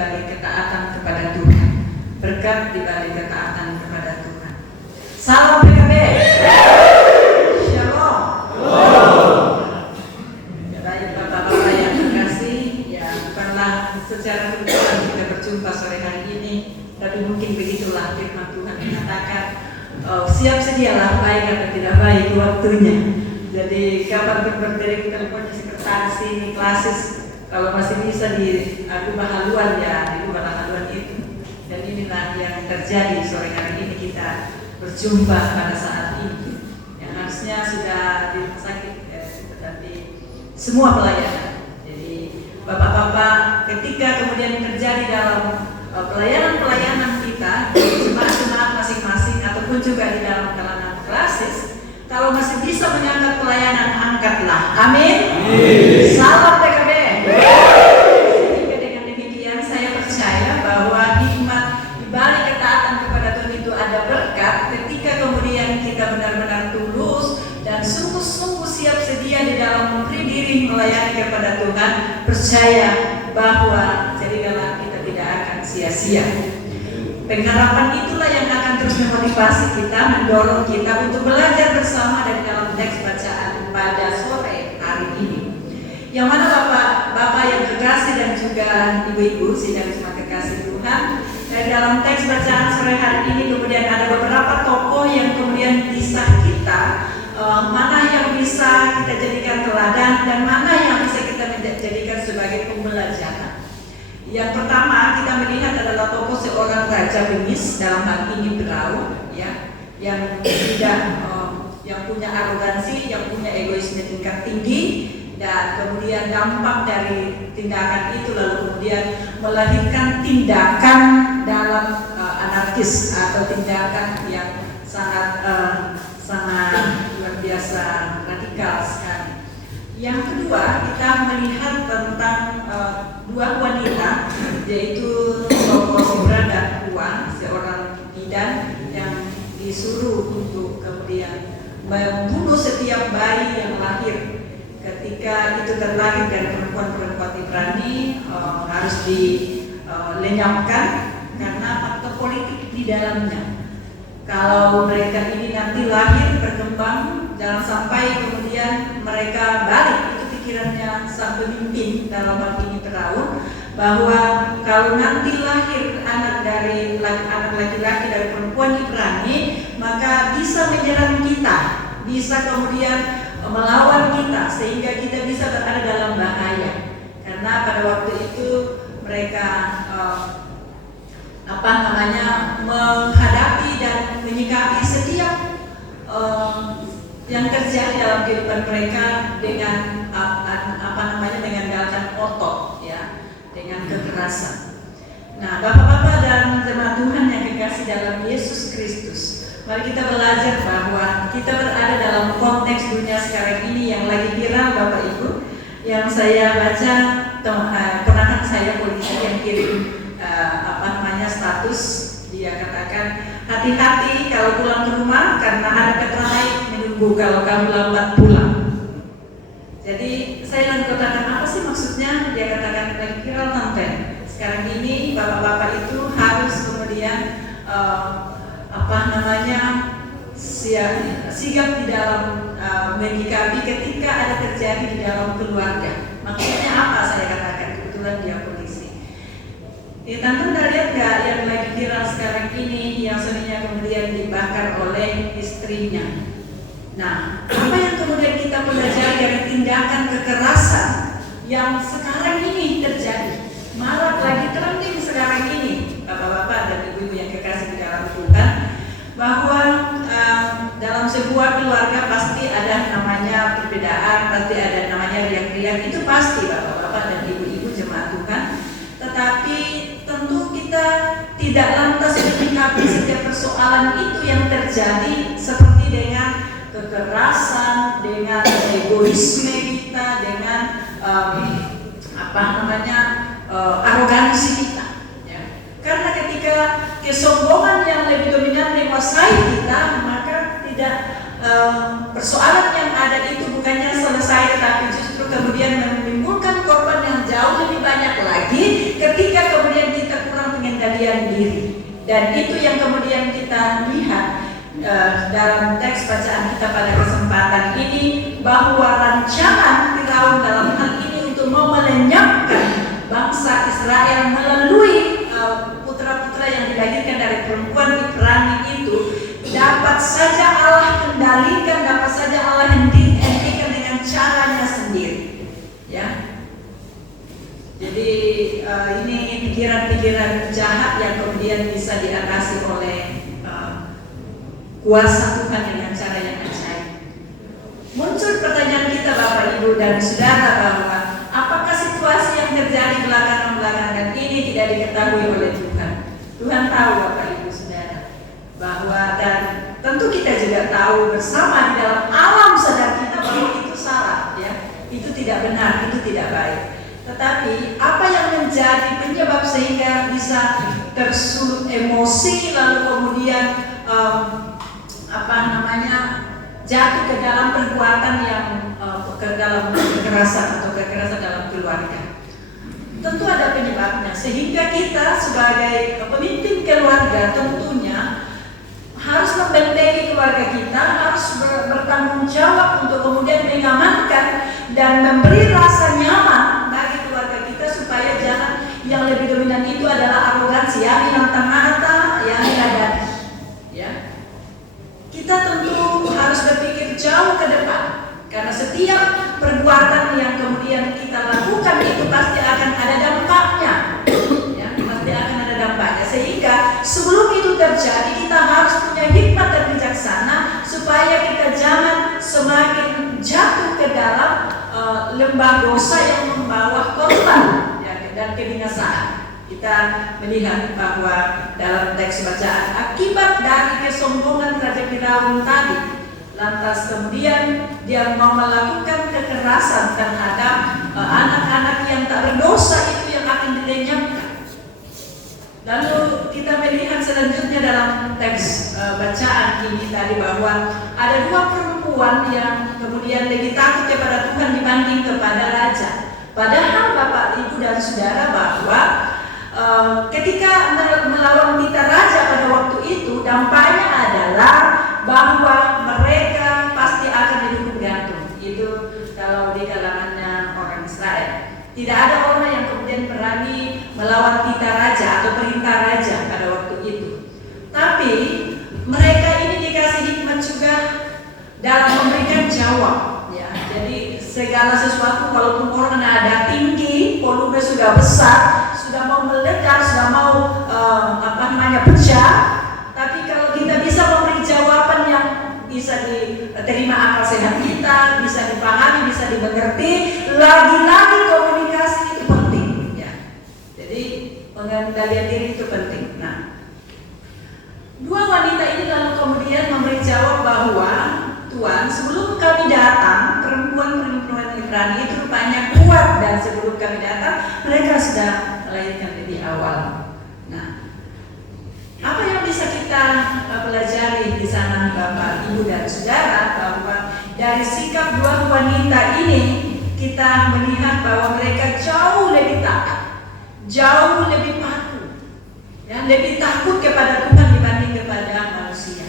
balik ketaatan kepada Tuhan. Berkat di balik ketaatan kepada Tuhan. Salam PKB. Shalom. Baik Bapak-bapak yang terkasih, ya bukanlah secara kebetulan kita berjumpa sore hari ini, tapi mungkin begitulah firman Tuhan mengatakan, siap sedialah baik atau tidak baik waktunya. Jadi kapan berdiri telepon sekretaris ini klasis, kalau masih bisa diubah haluan ya diubah haluan itu. Dan inilah yang terjadi sore hari ini kita berjumpa pada saat ini. Yang harusnya sudah di rumah sakit dan di semua pelayanan. Jadi bapak-bapak ketika kemudian terjadi dalam pelayanan-pelayanan kita di jemaat-jemaat masing-masing ataupun juga di dalam kalangan klasis, kalau masih bisa mengangkat pelayanan, angkatlah. Amin. Salam PKB. Sehingga dengan demikian saya percaya bahwa hikmat di balik ketaatan kepada Tuhan itu ada berkat ketika kemudian kita benar-benar tulus dan sungguh-sungguh siap sedia di dalam memberi diri melayani kepada Tuhan, percaya bahwa jadilah kita tidak akan sia-sia. Pengharapan itulah yang akan terus memotivasi kita, mendorong kita untuk belajar bersama dari dalam teks bacaan pada sore hari ini. Yang mana Bapak-bapak yang kekasih dan juga Ibu-ibu sidang jemaat kekasih Tuhan, dari dalam teks bacaan sore hari ini kemudian ada beberapa tokoh yang kemudian bisa kita mana yang bisa kita jadikan teladan dan mana yang bisa kita jadikan sebagai pembelajaran. Yang pertama kita melihat adalah tokoh seorang raja bengis, dalam hal ini Firaun, ya, yang tidak yang punya arogansi, yang punya egoisme tingkat tinggi, dan kemudian dampak dari tindakan itu lalu kemudian melahirkan tindakan dalam anarkis atau tindakan yang sangat luar biasa radikal sekali. Yang kedua kita melihat tentang dua wanita, yaitu tokoh Sibra dan Puan, seorang bidan yang disuruh untuk kemudian membunuh setiap bayi yang lahir. Ketika itu terlahir dari perempuan-perempuan Ibrani, harus dilenyapkan karena faktor politik di dalamnya. Kalau mereka ini nanti lahir berkembang, jangan sampai kemudian mereka balik, itu pikirannya sang pemimpin dalam hal ini Firaun, bahwa kalau nanti lahir anak laki-laki dari perempuan Ibrani, maka bisa menyerang kita, bisa kemudian melawan kita, sehingga kita bisa berada dalam bahaya. Karena pada waktu itu mereka menghadapi dan menyikapi setiap yang terjadi dalam kehidupan mereka dengan mengandalkan otot, ya, dengan kekerasan. Nah, bapak-bapak dan jemaat Tuhan yang kekasih dalam Yesus Kristus, mari kita belajar bahwa kita berada dalam konteks dunia sekarang ini yang lagi viral, Bapak Ibu. Yang saya baca, ponakan saya polisi yang kirim status, dia katakan hati-hati kalau pulang ke rumah karena ada kata naik menunggu kalau kamu lambat pulang. Jadi saya lalu katakan apa sih maksudnya? Dia katakan lagi viral konten sekarang ini, bapak-bapak itu harus kemudian sigap di dalam menyikapi ketika ada terjadi di dalam keluarga. Maksudnya apa? Saya katakan kebetulan dia polisi. Tante udah lihat nggak yang lagi viral sekarang ini yang suaminya kemudian dibakar oleh istrinya? Nah, apa yang kemudian kita pelajari dari tindakan kekerasan yang sekarang ini terjadi, marak lagi trending sekarang ini, bapak-bapak dan ibu-ibu yang kekasih di dalam Tuhan, bahwa dalam sebuah keluarga pasti ada namanya perbedaan, pasti ada namanya riak-riak, itu pasti bapak-bapak dan ibu-ibu jemaat Tuhan. Tetapi tentu kita tidak lantas menyikapi setiap persoalan itu yang terjadi seperti dengan kekerasan, dengan egoisme kita, dengan arogansi kita, ya. Karena ketika kesombongan yang lebih dominan menguasai kita, maka tidak persoalan yang ada itu bukannya selesai, tapi justru kemudian menimbulkan korban yang jauh lebih banyak lagi ketika kemudian Dan itu yang kemudian kita lihat dalam teks bacaan kita pada kesempatan ini, bahwa rancangan Firaun dalam hal ini untuk mau melenyapkan bangsa Israel melalui putra-putra yang dilahirkan dari perempuan Ibrani itu dapat saja Allah kendalikan, dapat saja Allah hentikan dengan caranya sendiri, ya. Jadi ini pikiran-pikiran jahat yang kemudian bisa diatasi oleh kuasa Tuhan dengan cara yang ajaib. Muncul pertanyaan kita Bapak Ibu dan Saudara, bahwa apakah situasi yang terjadi belakangan ini tidak diketahui oleh Tuhan? Tuhan tahu Bapak Ibu Saudara, bahwa dan tentu kita juga tahu bersama di dalam alam sadar kita bahwa itu salah, ya, itu tidak benar, itu tidak baik. Tetapi apa yang menjadi penyebab sehingga bisa tersulut emosi lalu kemudian jatuh ke dalam perbuatan yang ke dalam kekerasan atau kekerasan dalam keluarga? Tentu ada penyebabnya, sehingga kita sebagai pemimpin keluarga tentunya harus membentengi keluarga kita, harus bertanggung jawab untuk kemudian mengamankan dan memberi rasa nyaman bagi keluarga kita, supaya jangan yang lebih dominan itu adalah arogansi, yang tengah-tengah, yang ada, ya. Kita tentu harus berpikir jauh ke depan, karena setiap perbuatan yang kemudian kita lakukan itu pasti akan ada dampaknya, ya, pasti akan ada dampaknya. Sehingga sebelum itu terjadi kita harus punya hikmat dan bijaksana supaya kita jangan semakin jatuh ke dalam lembah dosa yang membawa korban, ya, dan kebinasaan. Kita melihat bahwa dalam teks bacaan, akibat dari kesombongan Raja Firaun tadi, lantas kemudian dia mau melakukan kekerasan terhadap anak-anak yang tak berdosa itu yang akan dilenyapkan. Lalu kita melihat selanjutnya dalam teks bacaan ini tadi, bahwa ada dua perempuan yang kemudian lebih takut kepada Tuhan dibanding kepada raja. Padahal Bapak, Ibu dan Saudara, bahwa ketika melawan kita raja pada waktu itu, dampaknya adalah bahwa mereka pasti akan dihukum gantung. Itu kalau di kalangannya orang Israel. Tidak ada orang yang kemudian berani melawan titah raja atau perintah raja pada waktu itu. Tapi mereka ini dikasih hikmat juga dalam memberikan jawab, ya. Jadi segala sesuatu, walaupun orang ada tinggi, volume sudah besar, sudah mau meledak, sudah mau pecah, tapi kalau kita bisa memberi jawaban yang bisa diterima akal sehat kita, bisa dipahami, bisa dimengerti, lagi-lagi komunikasi itu penting, ya. Jadi pengendalian diri itu penting. Nah, dua wanita ini lalu kemudian memberi jawab bahwa, Tuhan, sebelum kami datang, perempuan Ibrani itu rupanya kuat, dan sebelum kami datang mereka sudah melahirkan lebih awal. Nah, apa yang bisa kita pelajari di sana Bapak, Ibu dan Saudara, bahwa dari sikap dua wanita ini kita melihat bahwa mereka jauh lebih taat, jauh lebih patuh, ya, lebih takut kepada Tuhan dibanding kepada manusia.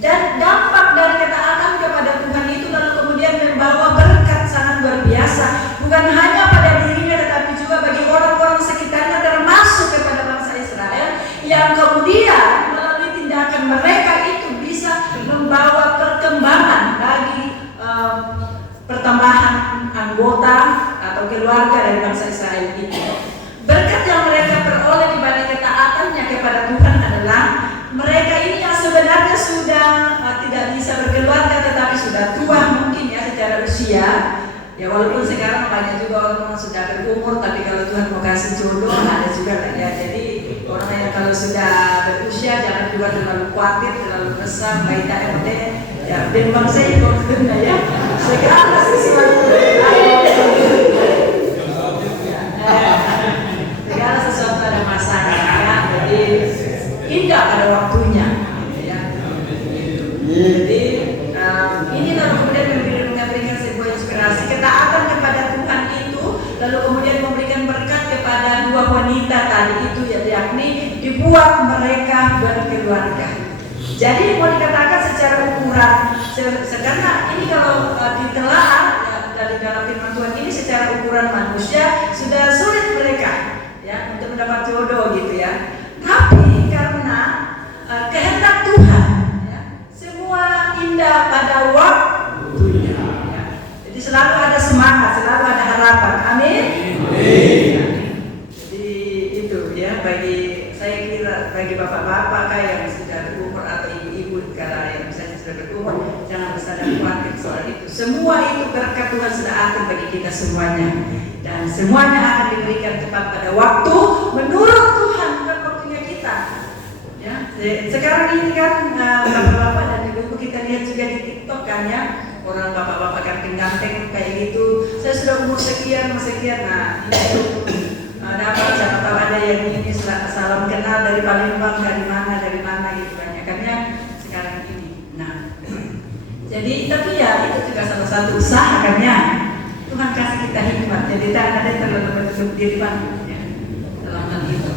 Dan dampak dari ketaatan kepada Tuhan itu lalu kemudian membawa berkat sangat luar biasa, bukan hanya pada dirinya tetapi juga bagi orang-orang sekitarnya, termasuk kepada bangsa Israel, yang kemudian melalui tindakan mereka itu bisa membawa perkembangan bagi pertambahan anggota atau keluarga dari bangsa Israel itu. Berkat yang mereka peroleh dibanding ketaatannya kepada Tuhan adalah mereka ini yang sebenarnya sudah tidak bisa berkeluarga, tetapi sudah tua mungkin, ya, secara usia. Ya, walaupun sekarang banyak juga orang sudah berumur, tapi kalau Tuhan mau kasih jodoh ada juga lah, ya. Jadi orang yang kalau sudah berusia jangan juga terlalu khawatir, terlalu besar, baik tak ya, dan bangsa itu ya. Segala sesuatu segala sesuatu ada masanya, ya. Jadi indah pada waktunya, ya. Jadi ini lalu kemudian memberikan sebuah inspirasi, ketaatan kepada Tuhan itu lalu kemudian memberikan berkat kepada dua wanita tadi itu, yakni dibuat mereka berkeluarga. Jadi mau dikatakan secara ukuran, karena ini kalau ditelaah dari dalam firman Tuhan ini secara ukuran manusia sudah sulit mereka ya untuk mendapat jodoh gitu ya. Tapi karena kehendak Tuhan ya, semua indah pada waktunya ya. Jadi selalu ada semangat, selalu ada harapan. Amin. Ya. Jadi itu ya bagi bapak-bapak yang sudah berumur atau ibu-ibu kalau yang misalnya sudah berumur, jangan bersadar khawatir soal itu. Semua itu berkat Tuhan sudah atur bagi kita semuanya, dan semuanya akan diberikan tepat pada waktu menurut Tuhan, bukan waktunya kita. Ya, sekarang ini kan bapak-bapak dan ibu-ibu kita lihat juga di TikTok kan ya, orang bapak-bapak ganteng-ganteng kayak gitu. Saya sudah umur sekian, nah itu. Ada apa? Siapa tahu ada yang ini salam kenal dari Palembang, dari mana gitu banyakannya sekarang ini. Nah, jadi tapi ya itu juga salah satu usaha kan ya. Tuhan kasih kita hikmat, jadi tak ada yang terlalu menutup diri ya, dalam hal itu.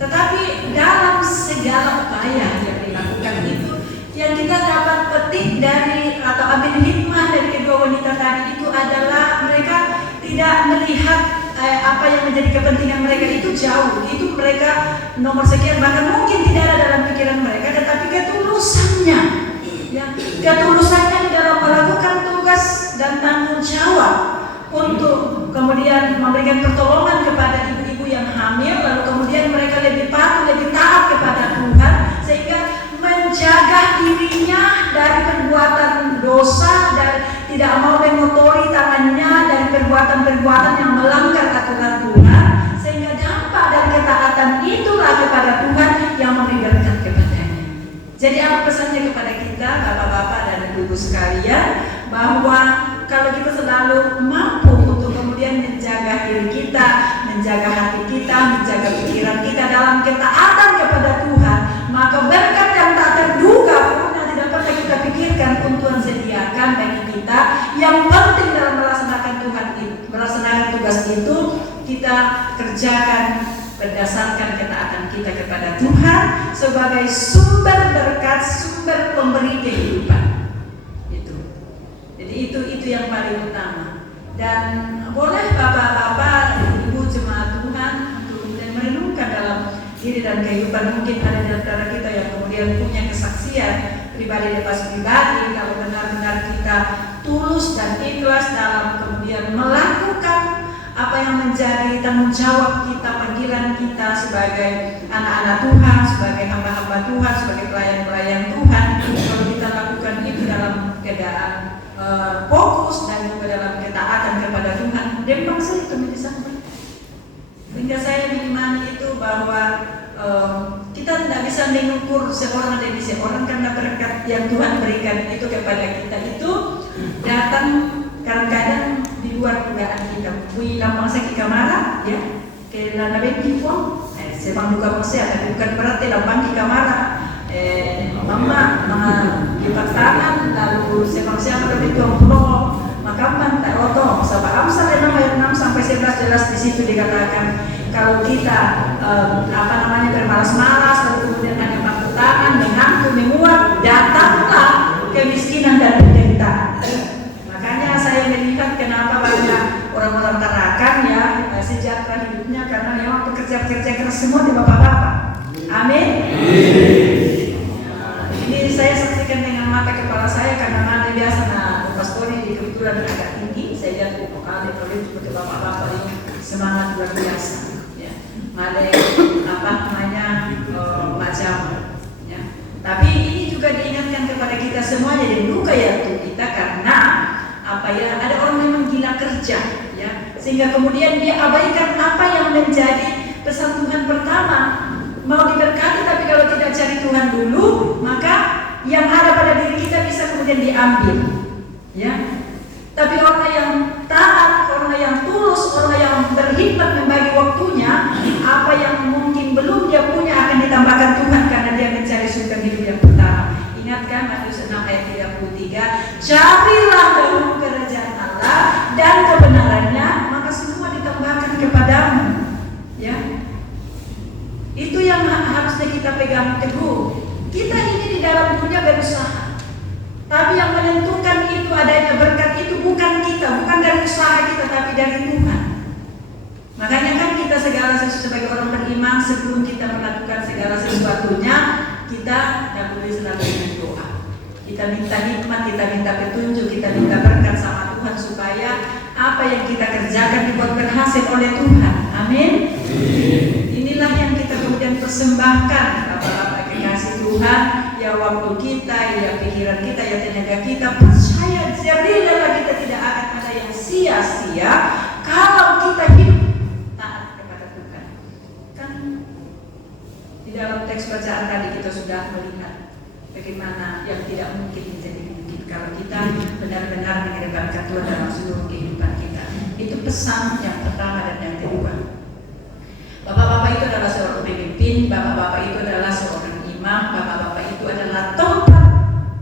Tetapi dalam segala upaya yang dilakukan itu, yang kita dapat petik dari atau ambil hikmah dari kedua wanita tadi itu adalah mereka tidak melihat apa yang menjadi kepentingan mereka itu jauh, itu mereka nomor sekian, bahkan mungkin tidak ada dalam pikiran mereka, tetapi ketulusannya, ya, ketulusannya di dalam melakukan tugas dan tanggung jawab untuk kemudian memberikan pertolongan kepada ibu-ibu yang hamil, lalu kemudian mereka lebih patuh, lebih taat kepada Tuhan, sehingga menjaga dirinya dari perbuatan dosa dan tidak mau mengotori tangannya dari perbuatan-perbuatan yang melanggar aturan Tuhan, sehingga dampak dari ketaatan itulah kepada Tuhan yang memberi berkat kepadanya. Jadi apa pesannya kepada kita bapak-bapak dan ibu-ibu sekalian, bahwa kalau kita selalu mampu untuk kemudian menjaga diri kita, menjaga hati kita, menjaga pikiran kita dalam ketaatan kepada Tuhan, maka berkat yang tak terduga pun yang tidak pernah kita pikirkan pun Tuhan sediakan bagi kita. Yang penting dalam melaksanakan tugas itu, kita kerjakan berdasarkan ketaatan kita kepada Tuhan sebagai sumber berkat, sumber pemberi kehidupan. Jadi itu yang paling utama. Dan boleh bapak-bapak, ibu jemaat Tuhan untuk kemudian merenungkan dalam diri dan kehidupan. Mungkin ada di antara kita yang kemudian punya kesaksian pribadi lepas pribadi, kalau benar-benar kita tulus dan ikhlas dalam kemudian melakukan apa yang menjadi tanggung jawab kita, panggilan kita sebagai anak-anak Tuhan, sebagai hamba-hamba Tuhan, sebagai pelayan-pelayan Tuhan. Kalau kita lakukan itu dalam keadaan fokus dan juga dalam ketaatan kepada Tuhan, dembang saya itu bisa. Sehingga saya mengimani itu bahwa kita tidak bisa mengukur seorang demi seorang, karena berkat yang Tuhan berikan itu kepada kita itu datang kadang-kadang di luar dugaan kita. Kui lambang saya ke kamera, ya, ke lanabe pifong, semang duga masih, tapi bukan berarti lambang di kamera. Mama lipat tangan, lalu semang siapa lebih pulau makaman tak otong. Sebab Amsal 6 sampai 11 jelas di situ dikatakan kalau kita bermalas-malas, lalu kemudian hanya bangku tangan, mengantuk, menguap, datanglah kemiskinan dan penderitaan. Makanya saya melihat kenapa banyak orang-orang Tarakan ya sejahtera hidupnya, karena memang pekerja-pekerja keras semua di bapak-bapak. Amin. Ini saya saksikan dengan mata kepala saya, karena ada biasa pastori di kebetulan agak tinggi. Saya lihat kali seperti bapak-bapak ini semangat luar biasa. Ada macam ya. Tapi ini juga diingatkan kepada kita semuanya, dan duka ya untuk kita, karena ada orang memang gila kerja ya, sehingga kemudian dia abaikan apa yang menjadi pesan Tuhan pertama, mau diberkati, tapi kalau tidak cari Tuhan dulu, maka yang ada pada diri kita bisa kemudian diambil ya. Tapi orang yang taat, orang yang tulus, orang yang berhikmat membagi waktunya, apa yang mungkin belum dia punya akan ditambahkan Tuhan, karena dia mencari surga hidup yang pertama. Ingatkan Matius 6 ayat 33, carilah dahulu kerajaan Allah dan kebenarannya, maka semua ditambahkan kepadamu. Ya. Itu yang harusnya kita pegang teguh. Kita ini di dalam dunia berusaha, tapi yang menentukan itu adanya berkat itu bukan kita, bukan dari usaha kita, tapi dari Tuhan. Makanya kan kita segala sesuatu sebagai orang beriman, sebelum kita melakukan segala sesuatunya, kita dahului selalu dengan doa. Kita minta hikmat, kita minta petunjuk, kita minta berkat sama Tuhan supaya apa yang kita kerjakan dibuat berhasil oleh Tuhan. Amin. Inilah yang kita kemudian persembahkan, Bapak-bapak kekasih Tuhan, ya waktu kita, ya pikiran kita, ya tenaga kita, percaya jadilah kita tidak akan ada yang sia-sia kalau kita hidup taat kepada Tuhan. Kan di dalam teks bacaan tadi kita sudah melihat bagaimana yang tidak mungkin menjadi mungkin kalau kita benar-benar mengedepankan Tuhan dalam seluruh kehidupan kita. Itu pesan yang pertama dan yang kedua. Bapak-bapak itu adalah seorang pemimpin, bapak-bapak itu adalah seorang imam, bapak-bapak itu adalah tempat.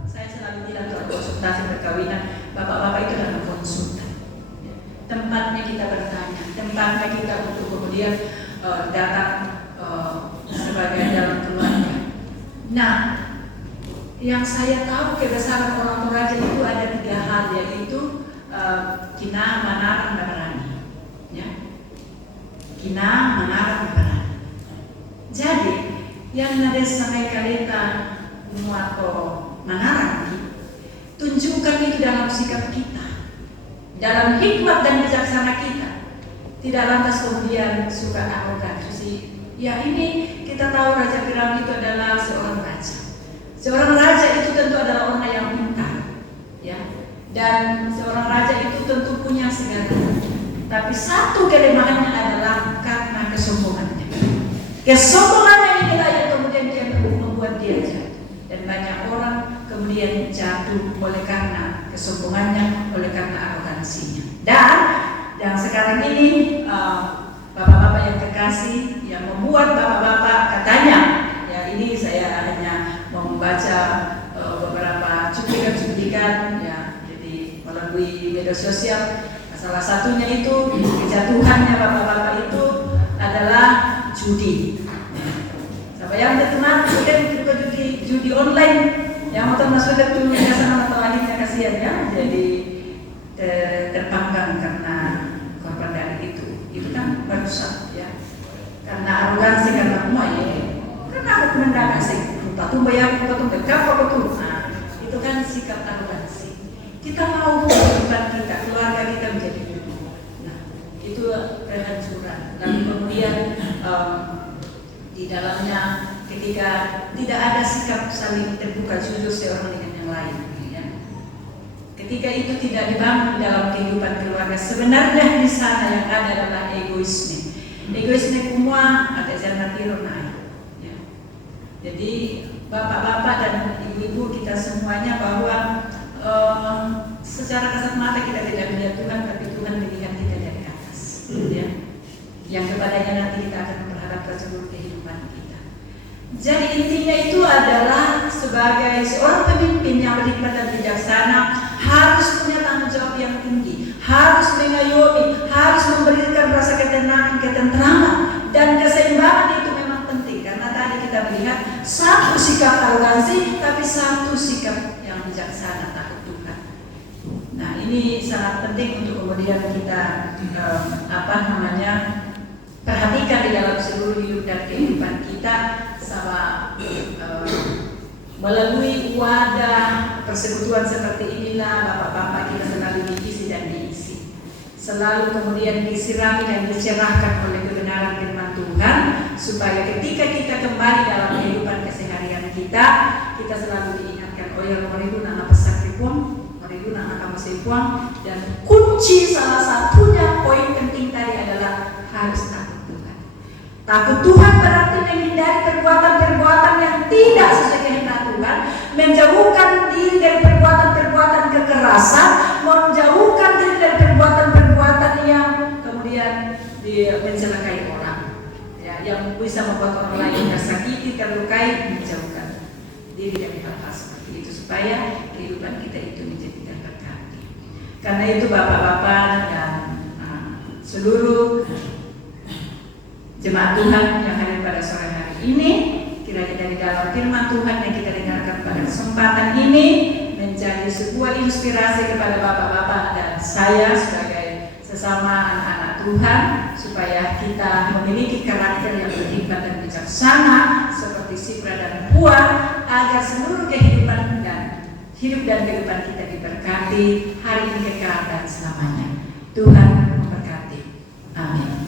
Saya selalu bilang kalau konsultasi perkawinan, bapak-bapak itu adalah konsultan. Tempatnya kita bertanya, tempatnya kita untuk kemudian datang sebagai dalam keluarga. Nah, yang saya tahu kebesaran orang raja itu ada 3 hal, yaitu kina, manarang, dan berani. Ya. Kina, manarang, dan berani. Jadi, yang nades sampai kalita muato manarang, tunjukkan itu dalam sikap kita, dalam hikmat dan bijaksana kita. Tidak lantas kemudian suka arogan. Ya ini kita tahu Raja Firaun itu adalah seorang raja. Seorang raja itu tentu adalah orang yang pintar, ya. Dan seorang raja itu tentu punya segalanya. Tapi satu kelemahannya adalah karena kesombongannya. Kesombongannya inilah yang kemudian dia membuat dia jatuh. Dan banyak orang kemudian jatuh oleh karena kesombongannya, oleh karena arogansinya. Dan yang sekarang ini bapak-bapak yang kekasih, yang membuat bapak-bapak katanya, ya ini saya hanya membaca beberapa cuplikan-cuplikan ya, jadi melalui media sosial. Salah satunya itu kejatuhannya bapak-bapak itu adalah judi. Sampai yang teman kemudian juga judi online yang motor masuk ke sana atau akhirnya kasihan ya, jadi terpanggang karena korban dari itu. Itu kan merusak ya, karena arogansi, karena ya. Karena aku mendadak sih. Tatung bayar, tatung tegak, betul. Nah, itu kan sikap arogansi. Kita mau kehidupan kita, keluarga kita menjadi hidup. Nah, itu kehancuran. Lalu kemudian di dalamnya ketika tidak ada sikap saling terbuka jujur seorang dengan yang lain. Ya. Ketika itu tidak dibangun dalam kehidupan keluarga, sebenarnya di sana yang ada adalah egoisme. Egoisme kumua ada jangan tirunai. Jadi bapak-bapak dan ibu-ibu kita semuanya bahwa secara kasat mata kita tidak melihat Tuhan, tapi Tuhan melihat kita dari atas, ya. Yang kepadanya nanti kita akan berharap seluruh kehidupan kita. Jadi intinya itu adalah sebagai seorang pemimpin yang berhikmat dan bijaksana harus punya tanggung jawab yang tinggi, harus mengayomi, harus memberikan rasa ketenangan, ketentraman, dan keseimbangan itu memang penting karena tadi kita melihat satu sikap arogansi, tapi satu sikap yang bijaksana, takut Tuhan. Nah ini sangat penting untuk kemudian kita perhatikan di dalam seluruh hidup dan kehidupan kita, sama melalui wadah persekutuan seperti inilah bapak-bapak kita selalu diisi dan diisi, selalu kemudian disirami dan dicerahkan oleh kebenaran firman Tuhan, supaya ketika kita kembali dalam kehidupan keseharian kita selalu diingatkan oyang meriduna apa sakripuang, meriduna apa masipuang, dan kunci salah satunya poin penting tadi adalah harus takut Tuhan. Takut Tuhan berarti menghindari perbuatan-perbuatan yang tidak sesuai kehendak Tuhan, menjauhkan diri dari perbuatan-perbuatan kekerasan, menjauhkan diri dari perbuatan-perbuatan yang kemudian mencelakai orang, ya, yang bisa membuat orang lain tersakiti, terlukai, menjauhkan diri dari hal-hal seperti itu supaya kehidupan kita itu menjadi terberkati. Karena itu bapak-bapak dan seluruh jemaat Tuhan yang hadir pada sore hari ini, kiranya dari dalam firman Tuhan yang kita dengarkan pada kesempatan ini menjadi sebuah inspirasi kepada bapak-bapak dan saya sebagai sesama anak-anak Tuhan, supaya kita memiliki karakter yang beriman dan bijaksana seperti Shipra dan Puah, agar seluruh kehidupan dan hidup dan kehidupan kita diberkati hari ini kekal dan selamanya. Tuhan memberkati. Amin.